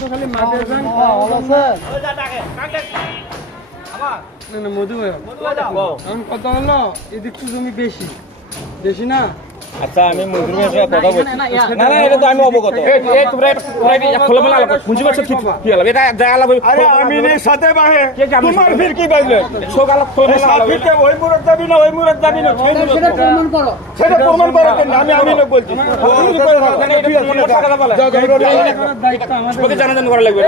তো খালি মাঠে যান না মধু এখন কথা হলো এদিক তো জমি বেশি বেশি না। আচ্ছা আমি মজুর ভাইয়ের সাথে কথা বলছি। না না এটা তো আমি অবগত। এই তোমরা খোলামেলা আলাপ বুঝি পাচ্ছ কি আলাপ এটা যায় আলাপ। আরে আমি এর সাথে বাহে তোমার ফির কি বাজলে সব আলাপ খোলামেলা আলাপ। সাথে ওই মুরত যাবি না ওই মুরত যাবি না সেটা প্রমাণ করো। সেটা প্রমাণ করো কেন আমি লোক বলছি। দায়িত্ব আমাদের ওকে জানাজানি করা লাগবে।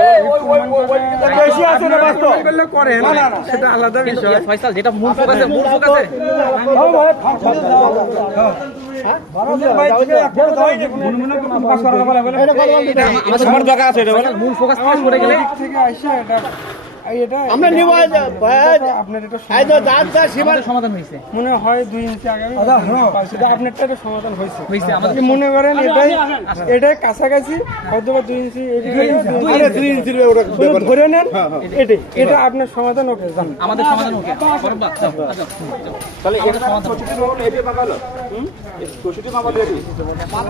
বেশি আছে না বাস্তব বললে করে না সেটা আলাদা বিষয়। ফয়সাল যেটা মূল ফোকাসে আমার দরকার আছে এটা মূল ফোকাস করে গেলে থেকে আসে এটা আমরা নিব আপনার এটা সমাধান হয়েছে মনে হয় 2 ইঞ্চি আগে সেটা আপনারটা একটা সমাধান হয়েছে হয়েছে আমাদের মনে করেন এটাই কাছাকাছি হয়তো 2 ইঞ্চি 2 ইঞ্চি ধরে নেন এটা আপনার সমাধান ওকে জান আমাদের সমাধান ওকে তাহলে এটা সমাধান এটি পাকালো কোশিটি মামলা রেডি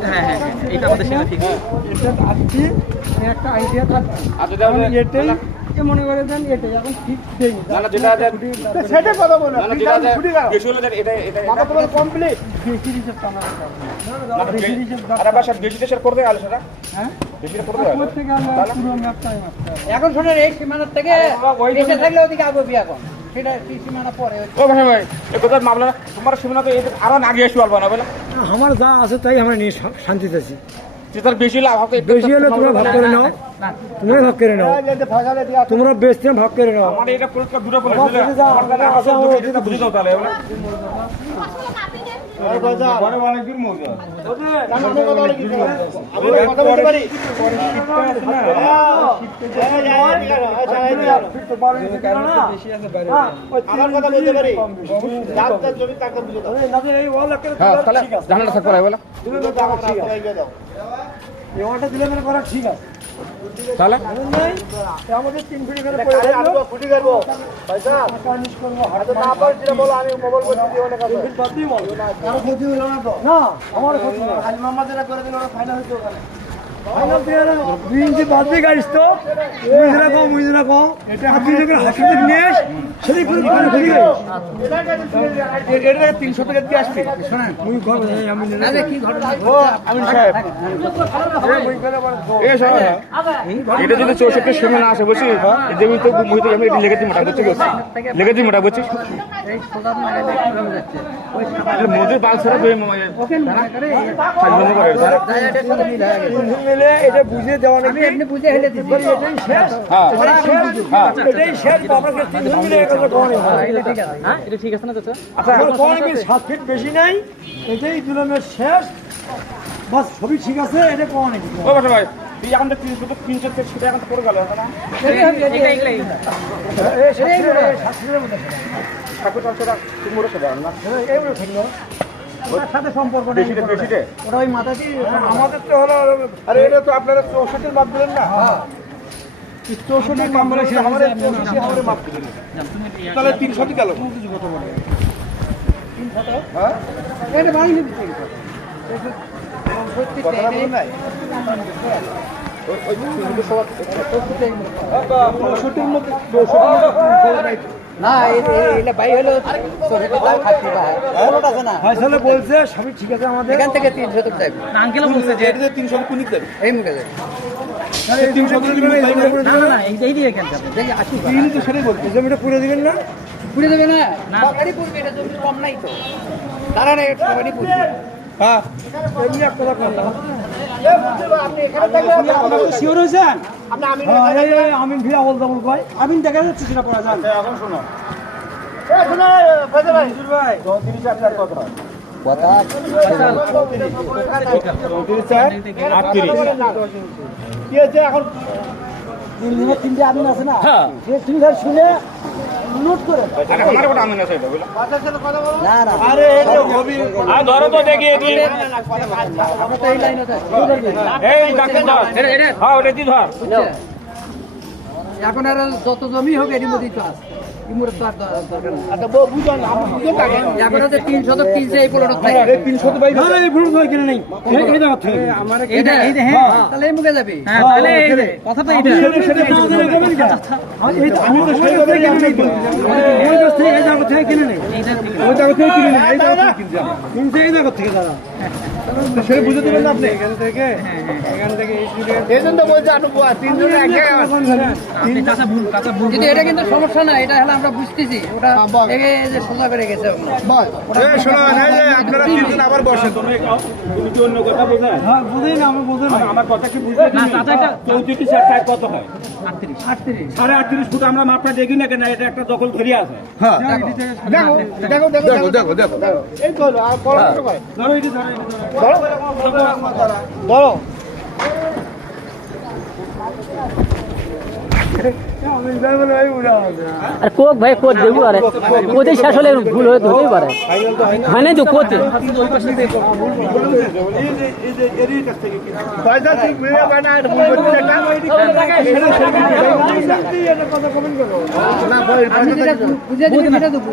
হ্যাঁ হ্যাঁ এটা আমাদের সেটা ঠিক এটা আজকে একটা আইডিয়া থাকছে আচ্ছা তাহলে এটাই মনে করে দেন এটাই এখন ঠিক দেই না না যেটা সেটা কথা বলো না যেটা বেশি হলে এটা মাথা পুরো কমপ্লিট বেশি রিসার্চ আমার না বেশি আরে বাসা বেশি দেশের করতে গেল সেটা হ্যাঁ বেশিটা করতে গেল করতে গেলে পুরো ম্যাপটাই এখন শোনেন এই সীমানার থেকে এসে থাকলে ওদিকে আগে এখন সেটা সীমানা পরে ও ভাই ভাই এই কথা মামলা তোমার সীমানা তো আরো আগে এসে পারবা না বলে আমার যা আছে তাই আমরা নিয়ে শান্তিতে আছি যে তার বেশি লাভ হবে বেশি হলে তোমরা ভাগ করে নাও তোমরা ভাগ করে নাও তোমরা বেশি ভাগ করে নাও মানে এটা পুরস্কার দুটো বলে দিলে এটা বুঝে দাও তাহলে বড় অনেক দূর মজা আমি কথা বলতে পারি আমার কথা বলতে পারি যার যার জমি তাকে বুঝে দাও হ্যাঁ তাহলে জানালা থাকবে না বলে এই ওয়াটা দিলে মানে করা ঠিক আছে তাহলে আমাদের 3 ফিট করে ফুটি করবো পয়সা ফার্নিশ করব হাতে না পারে যেটা বলো আমি মোবাইল করে দিই অনেক আছে বাদই বল কারো ক্ষতি হলো না তো না আমার ক্ষতি না আজ মামা যেটা করে দিল ওরা ফাইনাল হইতো ওখানে ফাইনাল দিয়ে 2 ইঞ্চি বাদই গাইছ তো মুইজরা কম এটা আপনি যখন হাসপাতালে নিয়ে সেই পুরো করে ফেলি এটা 300 টাকা দিয়ে আসছে শুনেন মুই ঘর আমি না কি ঘটনা আমি সাহেব এই সাহেব এটা যদি 64 সীমা না আসে বুঝছি জমি তো মুইতে আমি এটা লেগে দিই মোটা বুঝছি লেগে দিই মোটা বুঝছি এই সোদার লাগাইলে কিভাবে যাচ্ছে ওই মজুর বাল ছড়া দুই মামা ওকে না করে মিলে এটা বুঝিয়ে দেওয়া আমি এমনি বুঝে হেলে দিছি এটাই শেষ হ্যাঁ এটাই শেষ আমরা 3 মিলে এটা কোন এটা ঠিক আছে হ্যাঁ এটা ঠিক আছে না চাচা আচ্ছা কোন 7 ফিট বেশি নাই এটাই দুলমের শেষ বাস সবই ঠিক আছে এটা কোন ও বাবা ভাই তুই এখন তো 300 থেকে সেটা এখন তো পড়ে গেল না মোড়ে সেটা না সাথে সম্পর্ক নেই বেশিটা বেশিটা ওরা ওই মাথাটি আমাদের তো হলো আরে এটা তো আপনারা 64 মাপ দিলেন না 64 নাম্বারে শেষ আমাদের 64 আমাদের মাপ দিলেন তাহলে 300 কি গেল হ্যাঁ এটা বাড়িয়ে দিচ্ছে কথা বলেন নাই ওই 300 সবার 64 মধ্যে 64 না এটা বাই হলো দাম খাচ্ছি ভাই কোনটা আছে না ফয়সালে বলছে সবই ঠিক আছে আমাদের এখান থেকে 300 টাকা চাইবে না আঙ্কেলও বলছে যে এটা 300 কোন দিতে এই মুখে যাবে 300 কোন দিতে না না না এই দিয়ে কেন যাবে দেখি আসি তিনি তো সেটাই বলছে জমিটা পুরো দিবেন না পুড়ে দেবে না সবারই পুড়বে এটা জমি কম নাই তো তারা না সবারই পুড়বে হ্যাঁ এমনি এক কথা করলাম আপনি এখানে থাকলে শিওর হয়েছেন আপনি আমি আমিন ভিড়া বলতে বল ভাই আমিন দেখা যাচ্ছে সেটা পড়া যান এখন শুনো এই শুনো ফাজা ভাই ভাই 34 আপনার কত হয় কথা 34 কি আছে এখন 3 আমিন আছে না হ্যাঁ সে তুমি স্যার শুনে নোট করে আরে আমার কোটা আমি না সেটা বলে না না আরে এটা হবি আ ধরো তো দেখি তুই আমরা তো এই লাইনে আছি এই ডাক্তার ধর হ্যাঁ ওটা দি ধর এখন আর যত জমি হোক এর মধ্যেই তো আছে ইমুরে তো আর দরকার নেই। এখন হচ্ছে 3 শতক কিনছে এই পোলটক থেকে। না না এই ভুল হয় কিনা নেই এই জায়গা থেকে এইটা হ্যাঁ তাহলে এই মুখে যাবে। তাহলে এই যে কথা তো এইটা। সেটা না দিলে দেবেন কি এই তো আমি তো সেই কথা কিনে নেই তো ওই কাছ থেকে এই জায়গা থেকে কিনে নেই ওই জায়গা থেকে কিনে নেই এই জায়গা থেকে কিনছে কিনছে এই জায়গা থেকে দাদা সেটা বুঝে দেবেন না আপনি এখান থেকে এই জন্য বলছে আনুবো তিনজনে এক জায়গায় কিন্তু এটা কিন্তু সমস্যা না, এটা হলো আমরা বুঝতেছি ওটা থেকে যে সোজা করে গেছে আপনারা তিনজন আবার বসেন তুমি কি অন্য কথা বোঝায়? হ্যাঁ বুঝেই না আমি বুঝে না আমার কথা কি বুঝে? না চাচা এটা 34 সাইড সাইড কত হয়? 38 সাড়ে 38 ফুট আমরা মাপটা দেখি না কেন, এটা একটা দখল ধরে আছে। দেখো এই তো আর পড়াশোনা করে ধরো এটি ধরো ধরো আমি যাবো না এই বুঝা আর কোক ভাই কোচ দেবো আরে কোচে শেষ হলে ভুল হয়ে হতেই পারে হয় নাই তো কোচে পয়সা ঠিক মিলে পায় না এটা ভুল করছে এটা কথা কমেন্ট করো না ভাই বুঝে দিলে সেটা দেবো।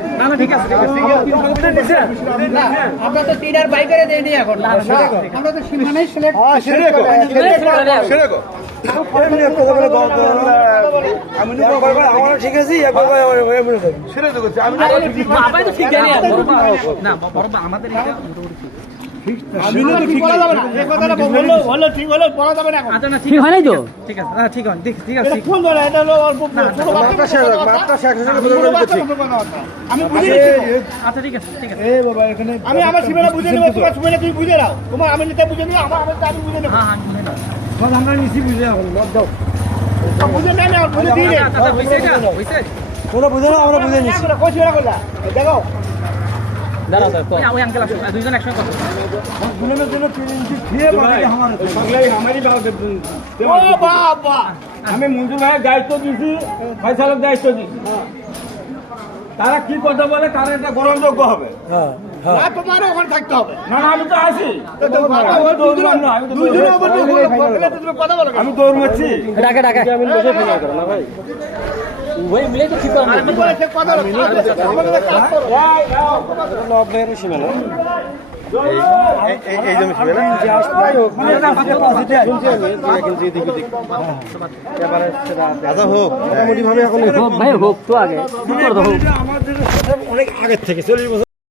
না আমরা তো 3 আর বাই করে দেই নি এখন। আমরা তো সীমানাই সিলেক্ট আমি আমার ঠিক আছে ছেড়ে দেবো আমি বাবাই তো ঠিক জানি না বড় আমাদের এটা ঠিক যাবে না এই কথাটা বললো হলো ঠিক হলো পড়া যাবে না এখন আচ্ছা না ঠিক হয় নাই তো ঠিক আছে, হ্যাঁ ঠিক আছে, ঠিক আছে। এটা কোন ধরে এটা হলো অল্প ছোট বাচ্চা আমি বুঝে নিচ্ছি আচ্ছা ঠিক আছে, ঠিক আছে। আমি আমার সীমানা বুঝে নেবো তোমার সীমানা তুমি বুঝে নাও তোমার আমি নিতে বুঝে নিও আমার আমি বুঝে নেবো হ্যাঁ হ্যাঁ বুঝে নাও। আমরা নিচি বুঝে এখন বাদ দাও বুঝে নেই না বুঝে দিয়ে আচ্ছা আচ্ছা, হইছে এটা হইছে। তোমরা বুঝে না আমরা বুঝে নিচ্ছি কইছি না কইলা দেখো ওই আঙ্কেল আসো, দুইজন একসঙ্গে কথা বলো। গুণের জন্য 3 ইঞ্চি ফিরে বাকি আমার ও বাবা আমি মঞ্জুর ভাইয়ের দায়িত্ব দিয়েছি, ফয়সালের দায়িত্ব দিয়েছি। তারা কি কথা বলে তার এটা গ্রহণযোগ্য হবে। হ্যাঁ না তোমারও ওখানে থাকতে হবে না না আমি তো আছি, দুইজনে আবার তুমি কথা বলো আমি দৌড় মারছি। ডাকে ডাকে ওই মিলে তো ঠিক করে কথা বলো এই জমি ছিল না আচ্ছা হোক মোটামুটি ভাবে এখন হোক ভাই হোক তো আগে কি করতে হোক আমাদের অনেক আগের থেকে 40 বছর